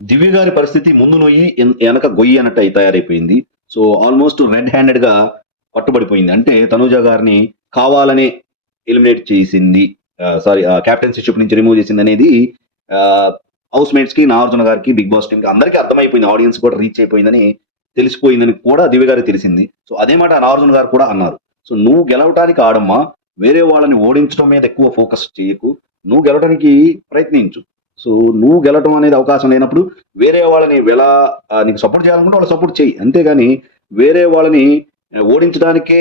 దివ్య గారి పరిస్థితి ముందు నొయ్యి ఎనక గొయ్యి అన్నట్టు తయారైపోయింది. సో, ఆల్‌మోస్ట్ రెడ్ హ్యాండెడ్‌గా పట్టుబడిపోయింది. అంటే తనూజ గారిని కావాలనే ఎలిమినేట్ చేసింది. సారీ కెప్టెన్సీషిప్ నుంచి రిమూవ్ చేసిందనేది ఆహ్, హౌస్ మేట్స్‌కి, నాగార్జున గారికి, బిగ్ బాస్ టీమ్‌కి అందరికి అర్థమైపోయింది. ఆడియన్స్ కూడా రీచ్ అయిపోయిందని తెలిసిపోయిందని కూడా దివ్య గారికి తెలిసింది. సో, అదే మాట నాగార్జున గారు కూడా అన్నారు. సో, "నువ్వు గెలవటానికి ఆడమ్మా. వేరే వాళ్ళని ఓడించడం మీద ఎక్కువ ఫోకస్ చేయకు. నువ్వు గెలవడానికి ప్రయత్నించు. సో, నువ్వు గెలవటం అనేది అవకాశం లేనప్పుడు వేరే వాళ్ళని నీకు సపోర్ట్ చేయాలనుకుంటే వాళ్ళకి సపోర్ట్ చెయ్యి. అంతేగాని వేరే వాళ్ళని ఓడించడానికే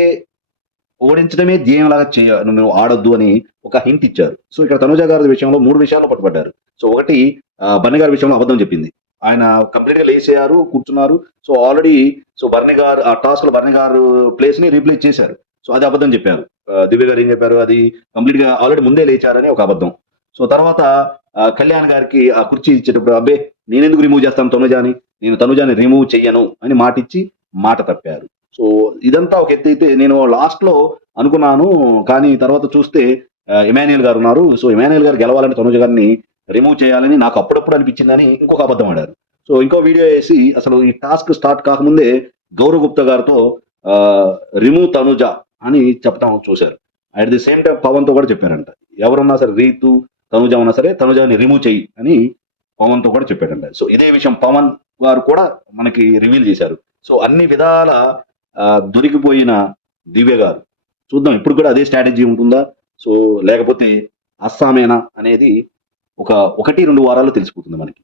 ఓడించడమే ధ్యేయంలాగా నువ్వు ఆడొద్దు" అని ఒక హింట్ ఇచ్చారు. సో, ఇక్కడ తనుజ గారి విషయంలో 3 విషయాల్లో పట్టుబడ్డారు. సో, ఒకటి బన్నీ గారి విషయంలో అబద్ధం చెప్పింది. ఆయన కంప్లీట్‌గా లేసేయారు, కూర్చున్నారు. సో, ఆల్రెడీ బర్నీ గారు ఆ టాస్క్‌లో బర్నీ గారు ప్లేస్‌ని రీప్లేస్ చేశారు. సో, అది అబద్ధం చెప్పారు. దివ్య గారు ఏం చెప్పారు? అది కంప్లీట్‌గా ఆల్రెడీ ముందే లేచారని ఒక అబద్ధం. సో, తర్వాత కళ్యాణ్ గారికి ఆ కుర్చీ ఇచ్చేటప్పుడు, "అబ్బే! నేనెందుకు రిమూవ్ చేస్తాను తనుజాని. నేను తనుజాని రిమూవ్ చెయ్యను" అని మాటిచ్చి మాట తప్పారు. సో, ఇదంతా ఒక ఎత్తైతే నేను లాస్ట్‌లో అనుకున్నాను. కానీ తర్వాత చూస్తే ఇమాన్యుయల్ గారున్నారు. సో, ఇమాన్యుయల్ గారు గెలవాలంటే తనుజ గారిని రిమూవ్ చేయాలని నాకు అప్పుడప్పుడు అనిపించిందని ఇంకొక అబద్ధం ఆడారు. సో, ఇంకో వీడియో ఏసి అసలు ఈ టాస్క్ స్టార్ట్ కాకముందే గౌరవ్ గుప్తా గారితో ఆహ్, రిమూవ్ తనుజ అని చెప్పటం చూసారు. అట్ ది సేమ్ టైమ్ పవన్‌తో కూడా చెప్పారంట. ఎవరున్నా సరే రీతు, తనుజ ఉన్నా సరే తనుజని రిమూవ్ చెయ్యి అని పవన్‌తో కూడా చెప్పాడంట. సో, ఇదే విషయం పవన్ గారు కూడా మనకి రివీల్ చేశారు. సో, అన్ని విధాల దొరికిపోయిన దివ్య గారు. చూద్దాం ఇప్పుడు కూడా అదే స్ట్రాటజీ ఉంటుందా? సో, లేకపోతే అస్సామేనా అనేది ఒక 1, 2 వారాల్లో తెలిసిపోతుంది మనకి.